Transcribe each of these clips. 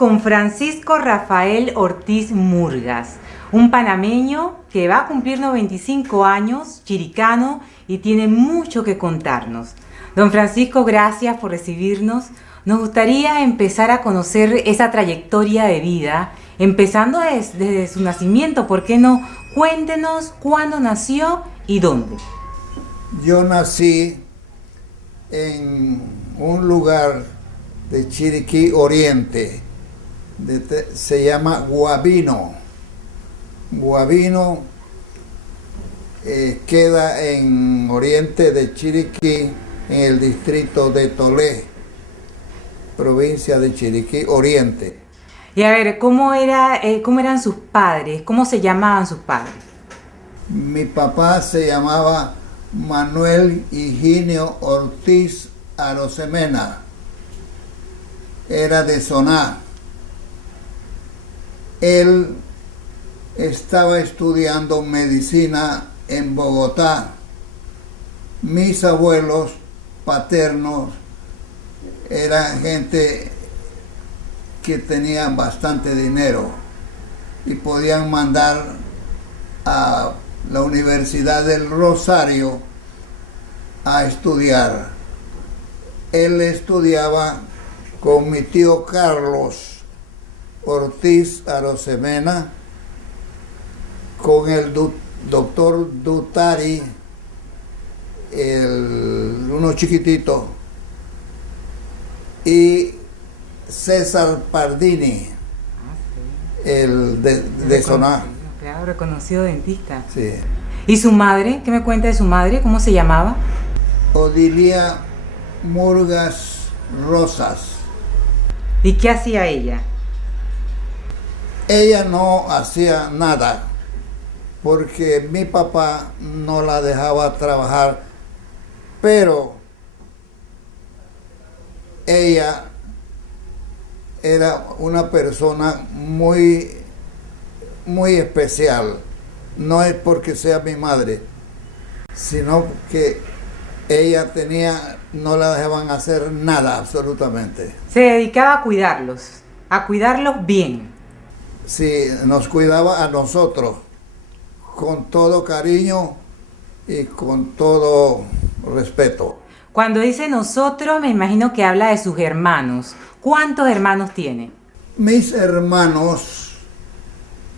con Francisco Rafael Ortiz Murgas, un panameño que va a cumplir 95 años, chiricano, y tiene mucho que contarnos. Don Francisco, gracias por recibirnos. Nos gustaría empezar a conocer esa trayectoria de vida, empezando desde su nacimiento. ¿Por qué no? Cuéntenos cuándo nació y dónde. Yo nací en un lugar de Chiriquí Oriente, se llama Guabino. Guabino queda en oriente de Chiriquí, en el distrito de Tolé, provincia de Chiriquí Oriente. Y a ver, ¿cómo eran sus padres? ¿Cómo se llamaban sus padres? Mi papá se llamaba Manuel Higinio Ortiz Arosemena. Era de Soná. Él estaba estudiando medicina en Bogotá. Mis abuelos paternos eran gente que tenían bastante dinero y podían mandar a la Universidad del Rosario a estudiar. Él estudiaba con mi tío Carlos Ortiz Arosemena, con el doctor Dutari, uno chiquitito, y César Pardini, el de Soná. Claro, reconocido dentista. Sí. ¿Y su madre? ¿Qué me cuenta de su madre? ¿Cómo se llamaba? Odilia Murgas Rosas. ¿Y qué hacía ella? Ella no hacía nada porque mi papá no la dejaba trabajar, pero ella era una persona muy especial. No es porque sea mi madre, sino que ella no la dejaban hacer nada absolutamente. Se dedicaba a cuidarlos bien. Sí, nos cuidaba a nosotros con todo cariño y con todo respeto. Cuando dice nosotros, me imagino que habla de sus hermanos. ¿Cuántos hermanos tiene? Mis hermanos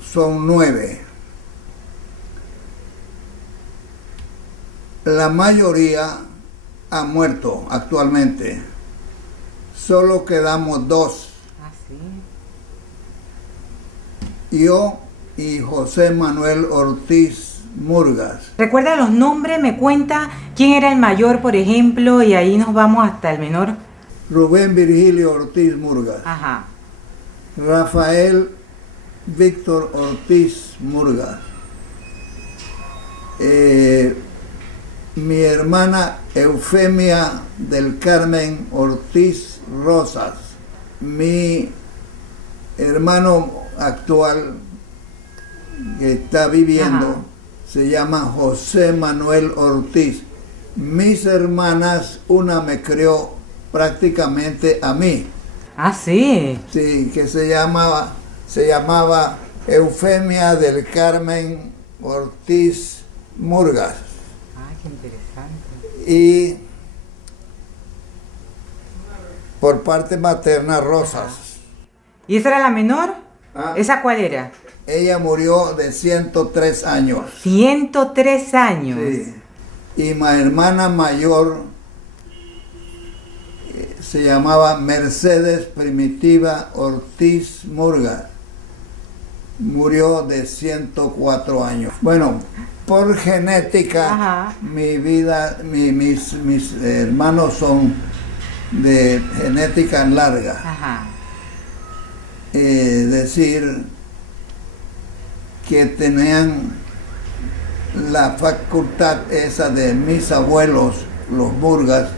son 9. La mayoría ha muerto actualmente. Solo quedamos 2. Ah, sí. Yo y José Manuel Ortiz Murgas. ¿Recuerda los nombres? ¿Me cuenta quién era el mayor, por ejemplo? Y ahí nos vamos hasta el menor. Rubén Virgilio Ortiz Murgas. Ajá. Rafael Víctor Ortiz Murgas. Mi hermana Eufemia del Carmen Ortiz Rosas. Mi hermano actual que está viviendo, ajá, se llama José Manuel Ortiz. Mis hermanas, una me crió prácticamente a mí. Ah, sí. Sí, que se llamaba Eufemia del Carmen Ortiz Murgas. Ah, qué interesante. Y por parte materna, Rosas. Ajá. ¿Y esa era la menor? ¿Ah? ¿Esa cuál era? Ella murió de 103 años. 103 años. Sí. Y mi hermana mayor se llamaba Mercedes Primitiva Ortiz Murgas. Murió de 104 años. Bueno, por genética, ajá, mis hermanos son de genética larga. Ajá. Decir que tenían la facultad esa de mis abuelos, los Murgas,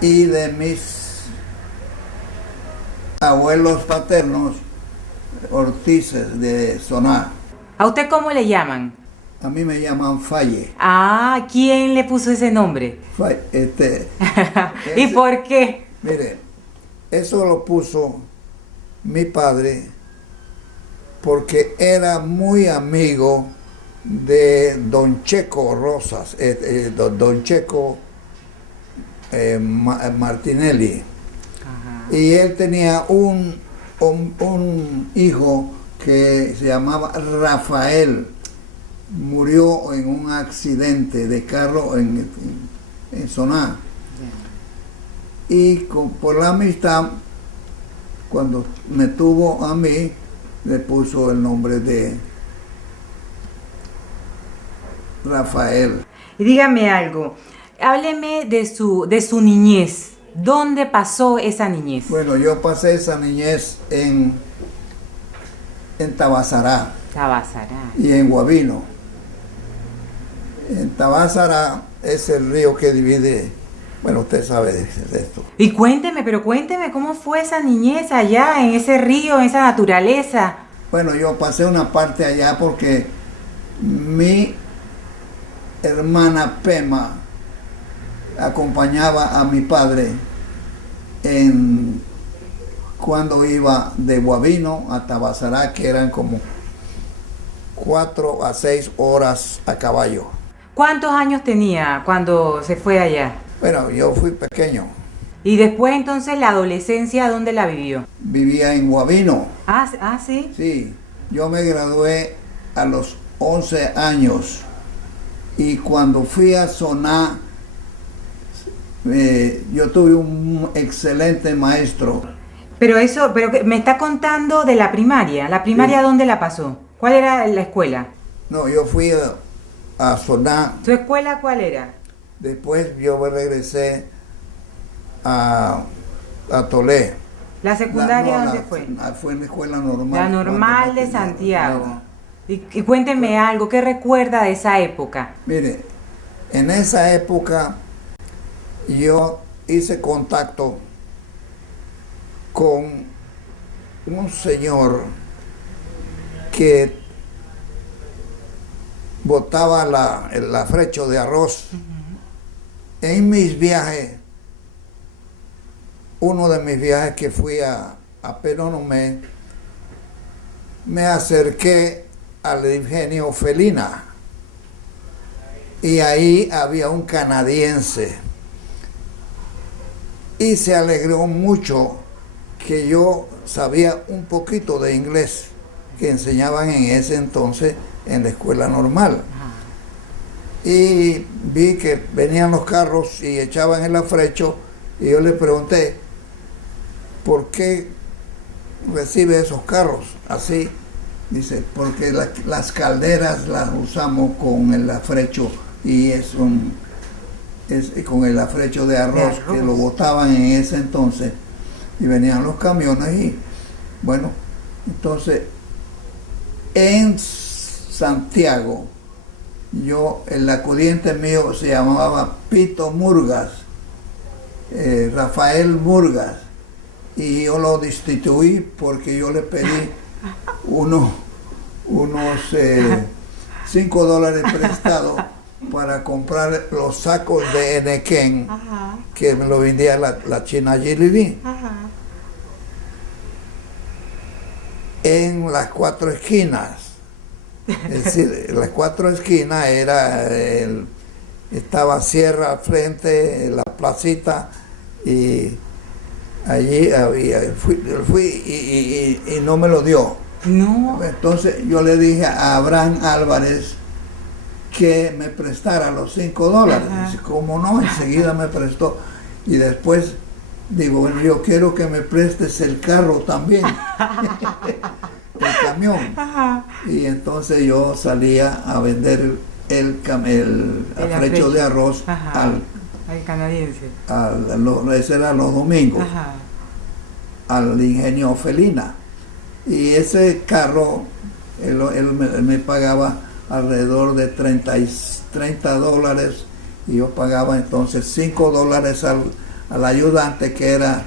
y de mis abuelos paternos, Ortices de Soná. ¿A usted cómo le llaman? A mí me llaman Falle. Ah, ¿quién le puso ese nombre? Falle, ¿Y por qué? Mire, eso lo puso mi padre porque era muy amigo de don Checo Rosas, don Checo Martinelli. Ajá. Y él tenía un hijo que se llamaba Rafael. Murió en un accidente de carro en Soná. Y por la amistad, cuando me tuvo a mí, le puso el nombre de Rafael. Y dígame algo, hábleme de su niñez. ¿Dónde pasó esa niñez? Bueno, yo pasé esa niñez en Tabasará Tabasará. y en Guabino. En Tabasará es el río que divide, bueno, usted sabe de esto. Y cuénteme cómo fue esa niñez allá, en ese río, en esa naturaleza. Bueno, yo pasé una parte allá porque mi hermana Pema acompañaba a mi padre cuando iba de Guabino a Tabasará, que eran como 4 a 6 horas a caballo. ¿Cuántos años tenía cuando se fue allá? Bueno, yo fui pequeño. Y después entonces la adolescencia, ¿dónde la vivió? Vivía en Guabino. Sí. Sí, yo me gradué a los 11 años y cuando fui a Soná, yo tuve un excelente maestro. Pero me está contando de la primaria. ¿La primaria Sí. dónde la pasó? ¿Cuál era la escuela? No, yo fui a Soná. ¿Su escuela cuál era? Después yo me regresé a Tolé. ¿La secundaria No, dónde fue? Fue en la escuela normal. La normal Cuando de Santiago. era. Y cuénteme algo, ¿qué recuerda de esa época? Mire, en esa época yo hice contacto con un señor que botaba el afrecho de arroz. En mis viajes, uno de mis viajes que fui a Penonomé, me acerqué al ingenio Felina y ahí había un canadiense y se alegró mucho que yo sabía un poquito de inglés que enseñaban en ese entonces en la escuela normal. Y vi que venían los carros y echaban el afrecho y yo le pregunté, ¿por qué recibe esos carros así? Dice, porque las calderas las usamos con el afrecho y es con el afrecho de arroz que lo botaban en ese entonces y venían los camiones y bueno, entonces en Santiago el acudiente mío se llamaba Pito Murgas, Rafael Murgas, y yo lo destituí porque yo le pedí unos $5 prestados para comprar los sacos de Enequén que me lo vendía la China Gilili en las 4 esquinas. Es decir, las 4 esquinas estaba Sierra al frente, la placita, y allí fui y no me lo dio. No. Entonces yo le dije a Abraham Álvarez que me prestara los $5. Dice, ¿cómo no? Enseguida me prestó. Y después digo, bueno, yo quiero que me prestes el carro también. El camión. Y entonces yo salía a vender el afrecho de arroz al canadiense. Ese era los domingos. Al ingenio Felina. Y ese carro, él me pagaba alrededor de $30 y yo pagaba entonces $5 al ayudante, que era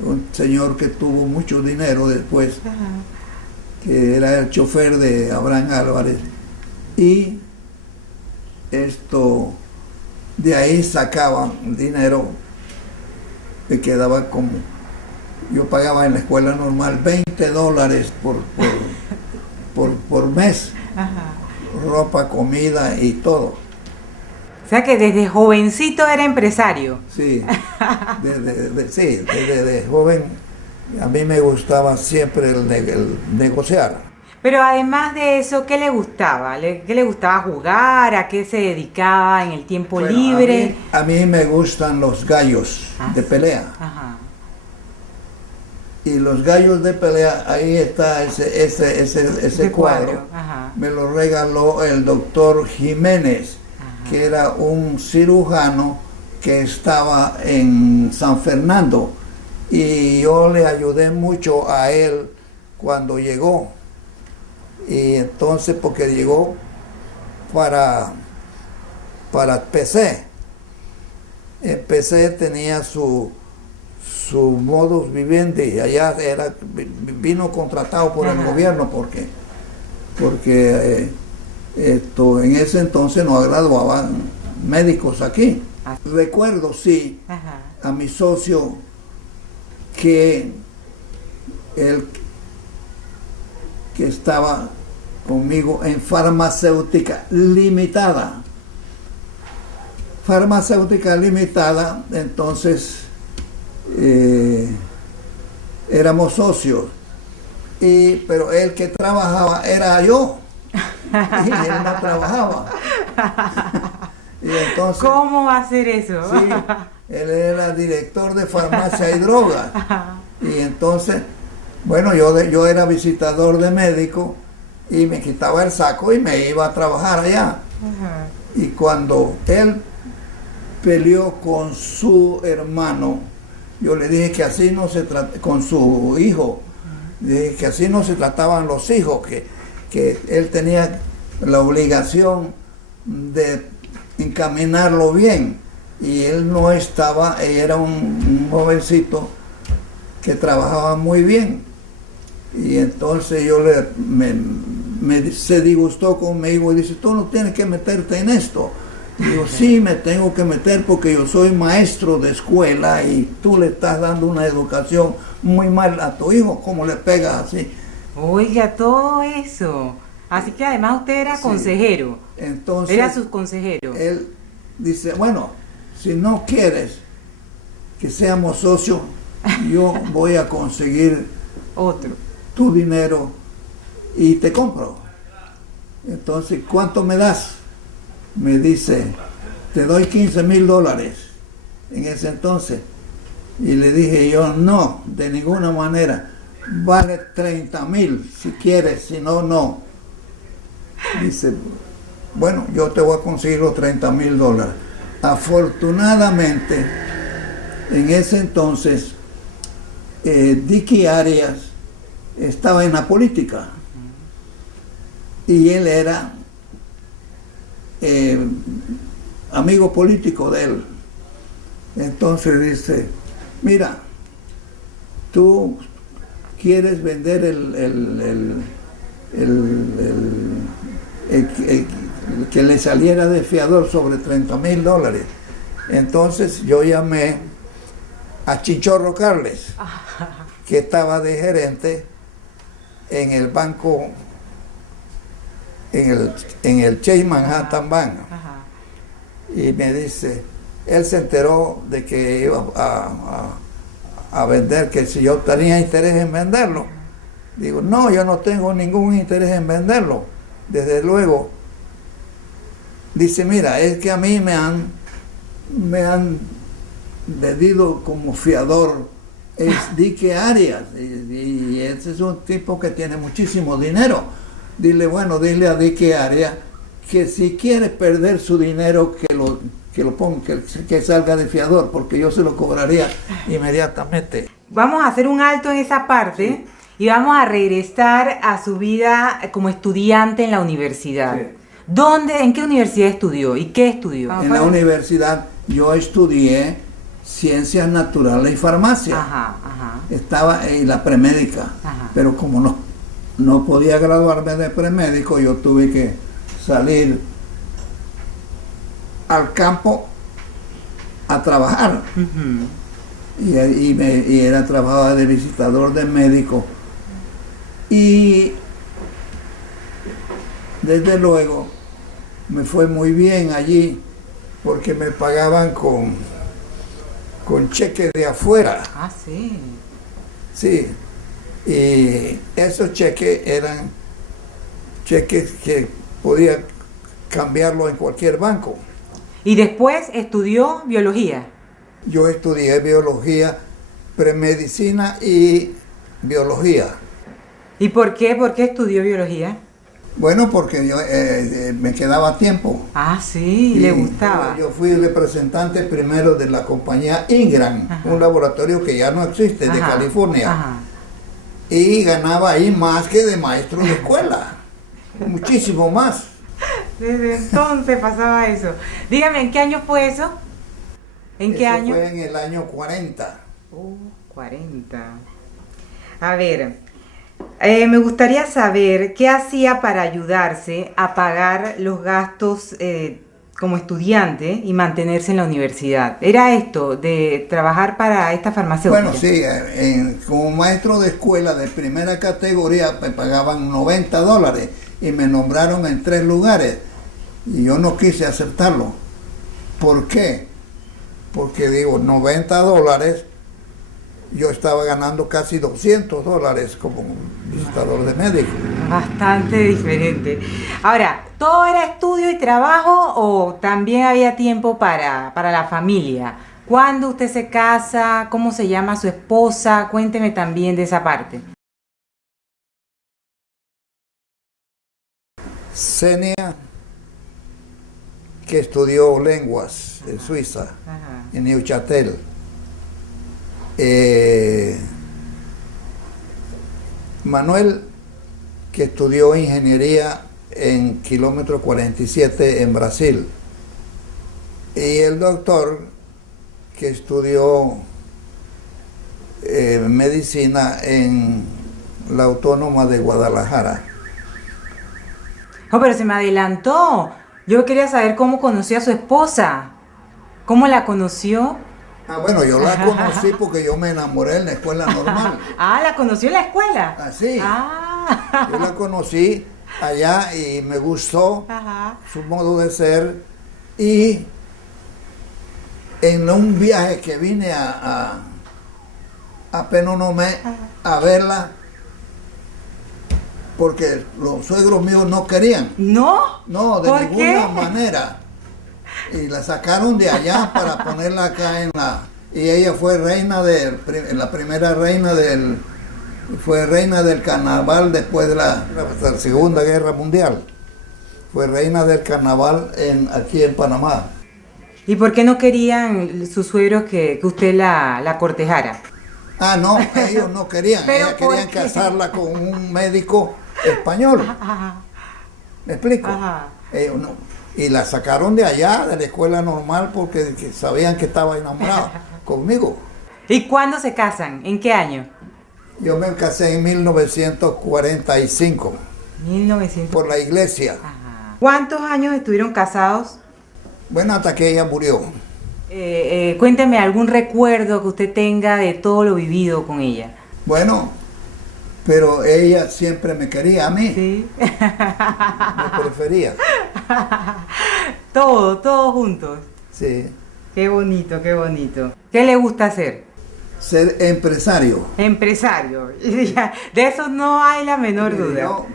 un señor que tuvo mucho dinero después, que era el chofer de Abraham Álvarez, y de ahí sacaban dinero, me quedaba como yo pagaba en la escuela normal $20 por mes, Ajá. ropa, comida y todo. O sea que desde jovencito era empresario. Sí, desde joven a mí me gustaba siempre el negociar. Pero además de eso, ¿qué le gustaba? ¿Qué le gustaba jugar? ¿A qué se dedicaba en el tiempo Bueno, libre? a mí me gustan los gallos de pelea. Ajá. Y los gallos de pelea, ahí está ese cuadro. Ajá. Me lo regaló el doctor Jiménez, Ajá. que era un cirujano que estaba en San Fernando. Y yo le ayudé mucho a él cuando llegó. Y entonces, porque llegó para PC. En PC tenía su modus vivendi, allá vino contratado por el gobierno porque en ese entonces no graduaban médicos aquí. Recuerdo, sí, a mi socio que él que estaba conmigo en farmacéutica limitada. Farmacéutica limitada, entonces éramos socios, pero el que trabajaba era yo y él no trabajaba. Y entonces, ¿cómo va a ser eso? Sí, él era director de farmacia y drogas. Y entonces, bueno, yo era visitador de médico y me quitaba el saco y me iba a trabajar allá. Y cuando él peleó con su hermano, yo le dije que así no se trataba, con su hijo, le dije que así no se trataban los hijos, que él tenía la obligación de encaminarlo bien, y él no estaba, era un jovencito que trabajaba muy bien, y entonces yo se disgustó conmigo y dice, tú no tienes que meterte en esto. Digo, sí, me tengo que meter porque yo soy maestro de escuela y tú le estás dando una educación muy mal a tu hijo, ¿cómo le pegas así? Oiga, todo eso. Así que además usted era consejero. Entonces, era su consejero. Él dice, bueno, si no quieres que seamos socios, yo voy a conseguir otro tu dinero y te compro. Entonces, ¿cuánto me das? Me dice, te doy $15,000 en ese entonces. Y le dije yo, no, de ninguna manera, vale 30,000 si quieres, si no, no. Dice, bueno, yo te voy a conseguir los $30,000. Afortunadamente, en ese entonces, Dicky Arias estaba en la política y él era amigo político de él. Entonces dice, mira, tú quieres vender que le saliera de fiador sobre $30,000. Entonces yo llamé a Chichorro Carles, que estaba de gerente en el banco, en el Chase Manhattan Bank. Y me dice, él se enteró de que iba a vender, que si yo tenía interés en venderlo. Digo, no, yo no tengo ningún interés en venderlo, desde luego. Dice, mira, es que a mí me han vendido como fiador, es Dicky Arias, y ese es un tipo que tiene muchísimo dinero. Dile, bueno, dile a Dicky Arias que si quiere perder su dinero, que lo ponga, que salga de fiador, porque yo se lo cobraría inmediatamente. Vamos a hacer un alto en esa parte, sí, y vamos a regresar a su vida como estudiante en la universidad. Sí. ¿En qué universidad estudió y qué estudió? En la universidad yo estudié Ciencias Naturales y Farmacia. Estaba en la premédica, pero como no podía graduarme de premédico, yo tuve que salir al campo a trabajar. y era trabajaba de visitador de médico. Y desde luego me fue muy bien allí porque me pagaban con cheques de afuera. Ah, sí. Sí, y esos cheques eran cheques que podía cambiarlo en cualquier banco. Y después estudió biología. Yo estudié biología, premedicina y biología. ¿Y por qué? ¿Por qué estudió biología? Bueno, porque yo me quedaba tiempo. Ah, sí, Y le gustaba. Yo fui el representante primero de la compañía Ingram, Ajá. un laboratorio que ya no existe, de Ajá, California. ajá. Y ganaba ahí más que de maestro de escuela, muchísimo más. Desde entonces pasaba eso. Dígame, ¿en qué año fue eso? ¿En qué Eso año? fue en el año 40. 40. A ver, me gustaría saber qué hacía para ayudarse a pagar los gastos como estudiante y mantenerse en la universidad. ¿Era esto, de trabajar para esta farmacéutica? Bueno, sí, como maestro de escuela de primera categoría me pagaban $90 y me nombraron en 3 lugares y yo no quise aceptarlo. ¿Por qué? Porque digo, $90, yo estaba ganando casi $200 como visitador de médico. Bastante diferente. Ahora, ¿todo era estudio y trabajo o también había tiempo para la familia? ¿Cuándo usted se casa? ¿Cómo se llama su esposa? Cuénteme también de esa parte. Senia, que estudió lenguas en Suiza, Ajá. en Neuchâtel. Manuel, que estudió ingeniería en kilómetro 47 en Brasil. Y el doctor, que estudió medicina en la Autónoma de Guadalajara. Oh, pero se me adelantó. Yo quería saber cómo conoció a su esposa. ¿Cómo la conoció? Ah, bueno, yo la conocí porque yo me enamoré en la escuela normal. Ah, ¿la conoció en la escuela? Así. Ah. Yo la conocí allá y me gustó Ajá. su modo de ser. Y en un viaje que vine a Penonomé a verla, porque los suegros míos no querían. ¿No? No, de ¿Por ninguna qué? manera. Y la sacaron de allá para ponerla acá en la... Y ella fue reina la primera reina fue reina del carnaval después de la Segunda Guerra Mundial. Fue reina del carnaval aquí en Panamá. ¿Y por qué no querían sus suegros que usted la cortejara? Ah, no, ellos no querían. ¿Pero Ellos por querían qué? casarla con un médico español. Ajá. ¿Me explico? Ajá. Ellos no. Y la sacaron de allá, de la escuela normal, porque sabían que estaba enamorada conmigo. ¿Y cuándo se casan? ¿En qué año? Yo me casé en 1945 1900. por la iglesia. Ajá. ¿Cuántos años estuvieron casados? Bueno, hasta que ella murió. Cuénteme algún recuerdo que usted tenga de todo lo vivido con ella. Bueno, pero ella siempre me quería a mí, Sí. me prefería. Todos juntos. Sí. Qué bonito, qué bonito. ¿Qué le gusta hacer? Ser empresario. Empresario. De eso no hay la menor duda.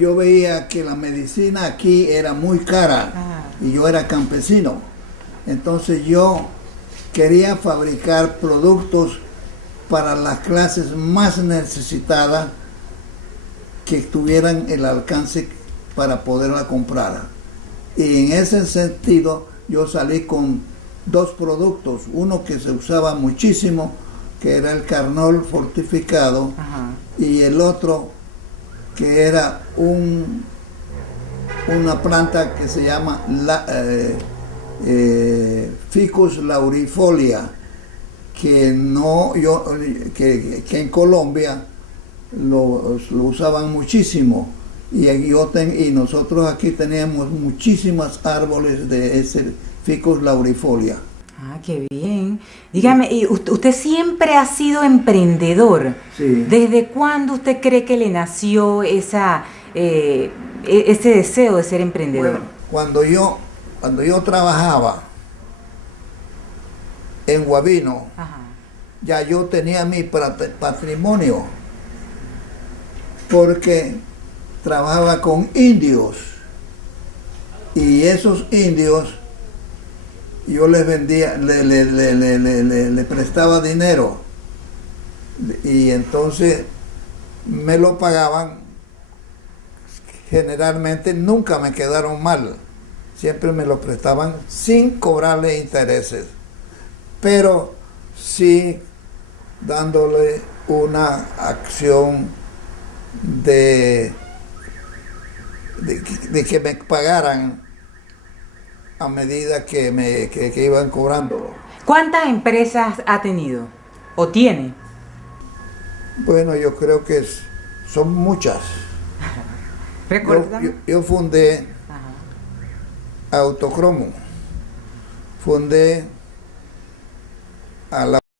Yo veía que la medicina aquí era muy cara y yo era campesino. Entonces yo quería fabricar productos para las clases más necesitadas que tuvieran el alcance para poderla comprar. Y en ese sentido yo salí con 2 productos, uno que se usaba muchísimo, que era el carnol fortificado, Ajá. y el otro que era una planta que se llama Ficus laurifolia, que en Colombia lo usaban muchísimo, y nosotros aquí teníamos muchísimos árboles de ese Ficus laurifolia. Ah, qué bien. Dígame, ¿y usted siempre ha sido emprendedor? Sí. ¿Desde cuándo usted cree que le nació ese deseo de ser emprendedor? Bueno, cuando yo trabajaba en Guabino, Ajá. ya yo tenía mi patrimonio, porque trabajaba con indios, y esos indios yo les vendía, le prestaba dinero, y entonces me lo pagaban. Generalmente nunca me quedaron mal, siempre me lo prestaban sin cobrarle intereses, pero sí dándole una acción de que me pagaran a medida que iban cobrándolo. ¿Cuántas empresas ha tenido o tiene? Bueno, yo creo que son muchas. ¿Recuerdan? Yo fundé Ajá. Autocromo, fundé a la